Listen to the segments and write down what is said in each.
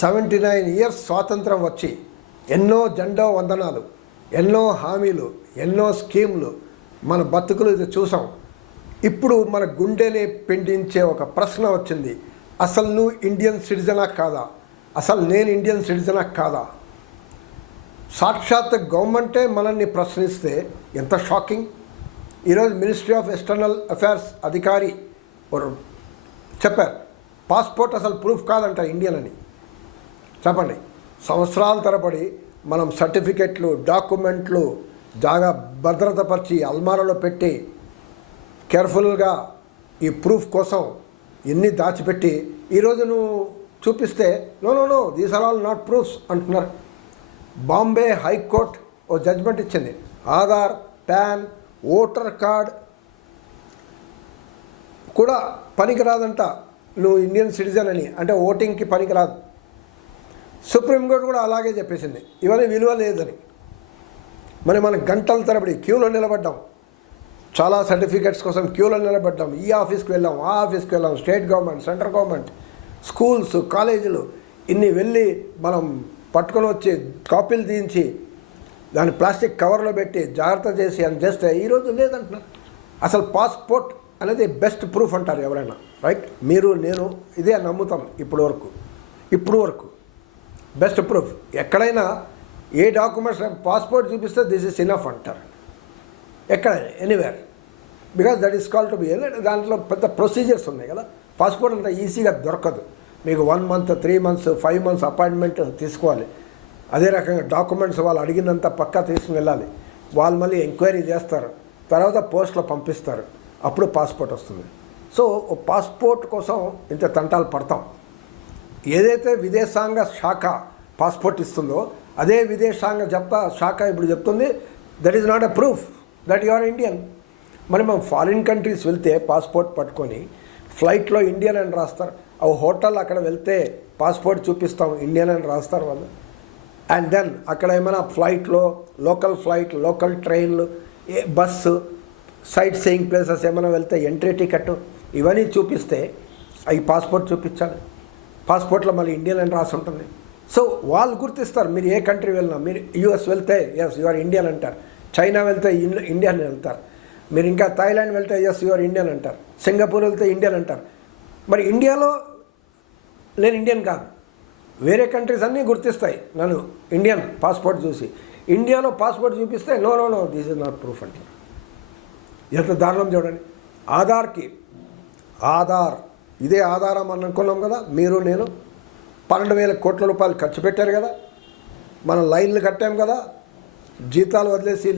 79 years స్వాతంత్రం వచ్చి ఎన్నో జెండా వందనాలు, ఎన్నో హామీలు, ఎన్నో స్కీములు, మన బతుకులు ఇది చూసాం. ఇప్పుడు మన గుండెని పిండించే ఒక ప్రశ్న వచ్చింది. అసలు నువ్వు ఇండియన్ సిటిజనా కాదా? అసలు నేను ఇండియన్ సిటిజనా కాదా? సాక్షాత్ గవర్నమెంటే మనల్ని ప్రశ్నిస్తే ఎంత షాకింగ్. ఈరోజు మినిస్ట్రీ ఆఫ్ ఎక్స్టర్నల్ అఫైర్స్ అధికారి చెప్పారు, పాస్పోర్ట్ అసలు ప్రూఫ్ కాదంట ఇండియన్ అని. చెప్పండి, సంవత్సరాల తరబడి మనం సర్టిఫికెట్లు, డాక్యుమెంట్లు జాగా భద్రతపరిచి అల్మారాలో పెట్టి కేర్ఫుల్గా ఈ ప్రూఫ్ కోసం ఎన్ని దాచిపెట్టి ఈరోజు నువ్వు చూపిస్తే no these are all not proofs అంటున్నారు. బాంబే హైకోర్టు ఓ జడ్జ్మెంట్ ఇచ్చింది, ఆధార్, పాన్, ఓటర్ కార్డ్ కూడా పనికిరాదంట నువ్వు ఇండియన్ సిటిజన్ అని, అంటే ఓటింగ్కి పనికిరాదు. సుప్రీంకోర్టు కూడా అలాగే చెప్పేసింది, ఇవన్నీ విలువ లేదని. మనం గంటల తరబడి క్యూలో నిలబడ్డాం, చాలా సర్టిఫికెట్స్ కోసం క్యూలో నిలబడ్డాం. ఈ ఆఫీస్కి వెళ్ళాం, ఆ ఆఫీస్కి వెళ్ళాం, state government, central government, schools, కాలేజీలు, ఇన్ని వెళ్ళి మనం పట్టుకొని వచ్చి కాపీలు తీయించి దాన్ని ప్లాస్టిక్ కవర్లో పెట్టి జాగ్రత్త చేసి అని చేస్తే ఈరోజు లేదంటున్నారు. అసలు పాస్పోర్ట్ అనేది బెస్ట్ ప్రూఫ్ అంటారు ఎవరైనా, రైట్? మీరు నేను ఇదే నమ్ముతాం. ఇప్పుడు వరకు బెస్ట్ ప్రూఫ్. ఎక్కడైనా ఏ డాక్యుమెంట్స్ పాస్పోర్ట్ చూపిస్తే దిస్ ఇస్ ఇనఫ్ అంటారు, ఎక్కడైనా, anywhere, because that is called to be. దాంట్లో పెద్ద ప్రొసీజర్స్ ఉన్నాయి కదా. పాస్పోర్ట్ అంత ఈజీగా దొరకదు. మీకు 1 month, 3 months, 5 months అపాయింట్మెంట్ తీసుకోవాలి. అదే రకంగా డాక్యుమెంట్స్ వాళ్ళు అడిగినంత పక్కా తీసుకుని వెళ్ళాలి. వాళ్ళు మళ్ళీ ఎంక్వైరీ చేస్తారు, తర్వాత పోస్ట్లో పంపిస్తారు, అప్పుడు పాస్పోర్ట్ వస్తుంది. సో పాస్పోర్ట్ కోసం ఇంత తంటాలు పడతాం. ఏదైతే విదేశాంగ శాఖ పాస్పోర్ట్ ఇస్తుందో అదే విదేశాంగ శాఖ ఇప్పుడు చెప్తుంది that is not a proof that you are Indian. మరి మనం ఫారిన్ కంట్రీస్ వెళ్తే పాస్పోర్ట్ పట్టుకొని ఫ్లైట్లో ఇండియన్ అని రాస్తారు. ఆ హోటల్ అక్కడ వెళ్తే పాస్పోర్ట్ చూపిస్తాం, ఇండియన్ అని రాస్తారు వాళ్ళు. అండ్ దెన్ అక్కడ ఏమైనా ఫ్లైట్లో, లోకల్ ట్రైన్లు, బస్సు, సైట్ సీయింగ్ ప్లేసెస్ ఏమైనా వెళ్తే ఎంట్రీ టికెట్ ఇవన్నీ చూపిస్తే అవి పాస్పోర్ట్ చూపించాలి. పాస్పోర్ట్లో మళ్ళీ ఇండియన్ అని రాసి ఉంటుంది. సో వాళ్ళు గుర్తిస్తారు. మీరు ఏ కంట్రీ వెళ్ళినా, మీరు యూఎస్ వెళ్తే ఎస్ యు ఆర్ ఇండియన్ అంటారు, చైనా వెళ్తే ఇండియన్ వెళ్తారు, మీరు ఇంకా థాయిలాండ్ వెళ్తే ఎస్ యు ఆర్ ఇండియన్ అంటారు, సింగపూర్ వెళ్తే ఇండియన్ అంటారు. మరి ఇండియాలో నేను ఇండియన్ కాదు, వేరే కంట్రీస్ అన్నీ గుర్తిస్తాయి నన్ను ఇండియన్ పాస్పోర్ట్ చూసి. ఇండియాలో పాస్పోర్ట్ చూపిస్తే no this is not proof అంటారు. ఎంత దారుణం చూడండి. ఆధార్ ఇదే ఆధారం అని అనుకున్నాం కదా. మీరు నేను 12,000 కోట్ల రూపాయలు ఖర్చు పెట్టారు కదా, మనం లైన్లు కట్టాం కదా, జీతాలు వదిలేసి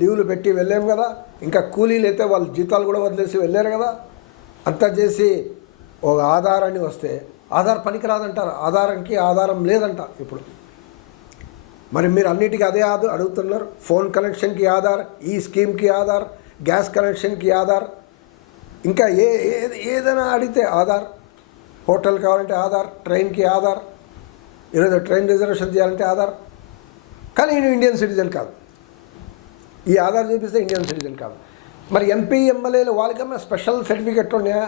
లీవులు పెట్టి వెళ్ళాం కదా, ఇంకా కూలీలు అయితే వాళ్ళు జీతాలు కూడా వదిలేసి వెళ్ళారు కదా. అంతా చేసి ఒక ఆధారాన్ని వస్తే ఆధార్ పనికిరాదంటారు, ఆధారం లేదంట ఇప్పుడు. మరి మీరు అన్నిటికీ అదే అడుగుతున్నారు. ఫోన్ కనెక్షన్కి ఆధార్, ఈ స్కీమ్కి ఆధార్, గ్యాస్ కనెక్షన్కి ఆధార్, ఇంకా ఏదైనా అడిగితే ఆధార్, హోటల్ కావాలంటే ఆధార్, ట్రైన్కి ఆధార్, ఈరోజు ట్రైన్ రిజర్వేషన్ చేయాలంటే ఆధార్. కానీ నేను ఇండియన్ సిటిజన్ కాదు, ఈ ఆధార్ చూపిస్తే ఇండియన్ సిటిజన్ కాదు. మరి ఎంపీ ఎమ్మెల్యేలు వాళ్ళకన్నా స్పెషల్ సర్టిఫికెట్లు ఉన్నాయా?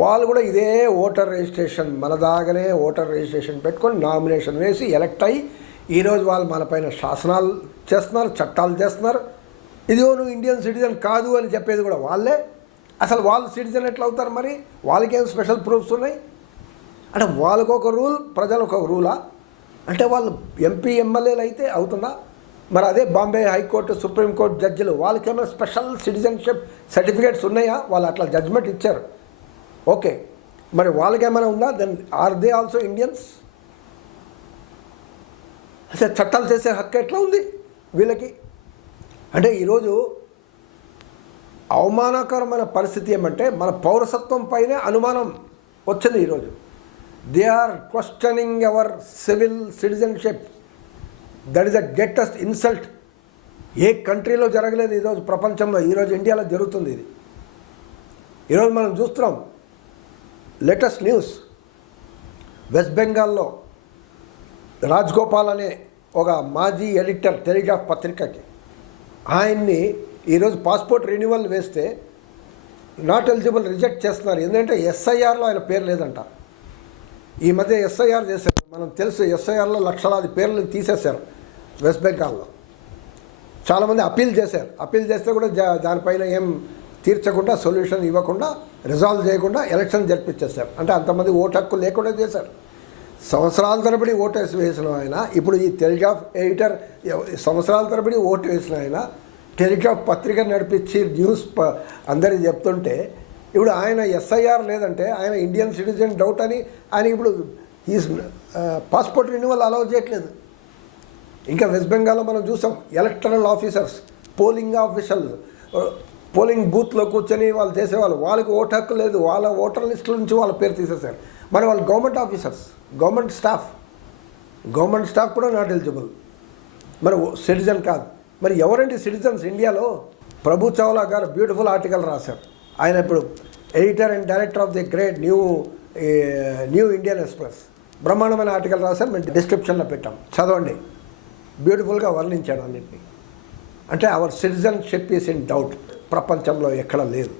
వాళ్ళు కూడా ఇదే ఓటర్ రిజిస్ట్రేషన్, మనదాగానే ఓటర్ రిజిస్ట్రేషన్ పెట్టుకొని నామినేషన్ వేసి ఎలక్ట్ అయ్యి ఈరోజు వాళ్ళు మనపైన శాసనాలు చేస్తున్నారు, చట్టాలు చేస్తున్నారు. ఇదిగో నువ్వు ఇండియన్ సిటిజన్ కాదు అని చెప్పేది కూడా వాళ్ళే. అసలు వాళ్ళు సిటిజన్ ఎట్లా అవుతారు? మరి వాళ్ళకేం స్పెషల్ ప్రూఫ్స్ ఉన్నాయి? అంటే వాళ్ళకు ఒక రూల్, ప్రజలకు ఒక రూలా? అంటే వాళ్ళు ఎంపీ ఎమ్మెల్యేలు అయితే అవుతుందా? మరి అదే బాంబే హైకోర్టు, సుప్రీంకోర్టు జడ్జిలు వాళ్ళకేమైనా స్పెషల్ సిటిజన్షిప్ సర్టిఫికేట్స్ ఉన్నాయా? వాళ్ళు అట్లా జడ్జ్మెంట్ ఇచ్చారు, ఓకే. మరి వాళ్ళకేమైనా ఉందా? Then are they also Indians? అసలు చట్టాలు చేసే హక్కు ఎట్లా ఉంది వీళ్ళకి? అంటే ఈరోజు అవమానకరమైన పరిస్థితి ఏమంటే మన పౌరసత్వం పైనే అనుమానం వచ్చింది ఈరోజు. They are questioning our civil citizenship. That is the greatest insult. ఏ కంట్రీలో జరగలేదు ఈరోజు ప్రపంచంలో, ఈరోజు ఇండియాలో జరుగుతుంది ఇది. ఈరోజు మనం చూస్తున్నాం లేటెస్ట్ న్యూస్. వెస్ట్ బెంగాల్లో రాజ్గోపాల్ అనే ఒక మాజీ ఎడిటర్ టెలిగ్రాఫ్ పత్రికకి, ఆయన్ని ఈరోజు పాస్పోర్ట్ రెన్యువల్ వేస్తే నాట్ ఎలిజిబుల్ రిజెక్ట్ చేస్తున్నారు. ఎందుకంటే ఎస్ఐఆర్లో ఆయన పేరు లేదంట. ఈ మధ్య ఎస్ఐఆర్ చేశారు, మనం తెలుసు. ఎస్ఐఆర్లో లక్షలాది పేర్లు తీసేశారు వెస్ట్ బెంగాల్లో. చాలామంది అప్పీల్ చేశారు. అప్పీల్ చేస్తే కూడా దానిపైన ఏం తీర్చకుండా, సొల్యూషన్ ఇవ్వకుండా, రిజాల్వ్ చేయకుండా ఎలక్షన్ జరిపించేశారు. అంటే అంతమంది ఓటు హక్కు లేకుండా చేశారు. సంవత్సరాల తరబడి ఓటు వేసిన ఆయన ఇప్పుడు ఈ టెలిగ్రాఫ్ ఎడిటర్ సంవత్సరాల తరబడి ఓటు వేసిన ఆయన టెలిగ్రాఫ్ పత్రిక నడిపించి న్యూస్ అందరికీ చెప్తుంటే ఇప్పుడు ఆయన ఎస్ఐఆర్ లేదంటే ఆయన ఇండియన్ సిటిజన్ డౌట్ అని ఆయన ఇప్పుడు ఈ పాస్పోర్ట్ రెన్యువల్ అలౌ చేయట్లేదు. ఇంకా వెస్ట్ బెంగాల్లో మనం చూసాం ఎలక్టరల్ ఆఫీసర్స్, పోలింగ్ ఆఫీసర్లు పోలింగ్ బూత్లో కూర్చొని వాళ్ళు చేసేవాళ్ళు, వాళ్ళకి ఓటు హక్కు లేదు. వాళ్ళ ఓటర్ లిస్టుల నుంచి వాళ్ళ పేరు తీసేశారు. మరి వాళ్ళు గవర్నమెంట్ ఆఫీసర్స్, గవర్నమెంట్ స్టాఫ్ కూడా నాట్ ఎలిజిబుల్, మరి సిటిజన్ కాదు. మరి ఎవరండి సిటిజన్స్ ఇండియాలో? ప్రభు చావ్లా గారు బ్యూటిఫుల్ ఆర్టికల్ రాశారు. ఆయన ఇప్పుడు editor and director of the great new Indian express, బ్రహ్మాండమైన ఆర్టికల్ రాశారు. మేము డిస్క్రిప్షన్లో పెట్టాం, చదవండి. బ్యూటిఫుల్గా వర్ణించాడు అన్నింటినీ. అంటే hour citizenship is in doubt, ప్రపంచంలో ఎక్కడ లేదు.